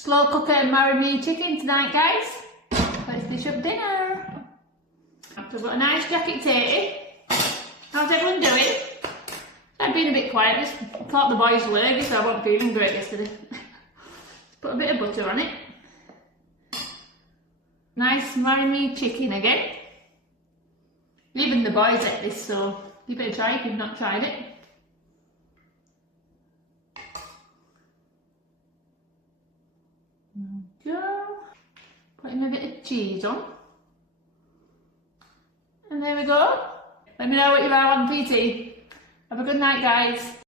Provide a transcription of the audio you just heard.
Slow cooker marinade chicken tonight, guys. Let's dish up dinner. So I've got a nice jacket tatey. How's everyone doing? I've been a bit quiet, just caught the boys' leg, so I wasn't feeling great yesterday. Let's put a bit of butter on it. Nice marinade chicken again. Even the boys like this, so give it a try if you've not tried it. There we go. Putting a bit of cheese on. And there we go. Let me know what you are on PT. Have a good night, guys.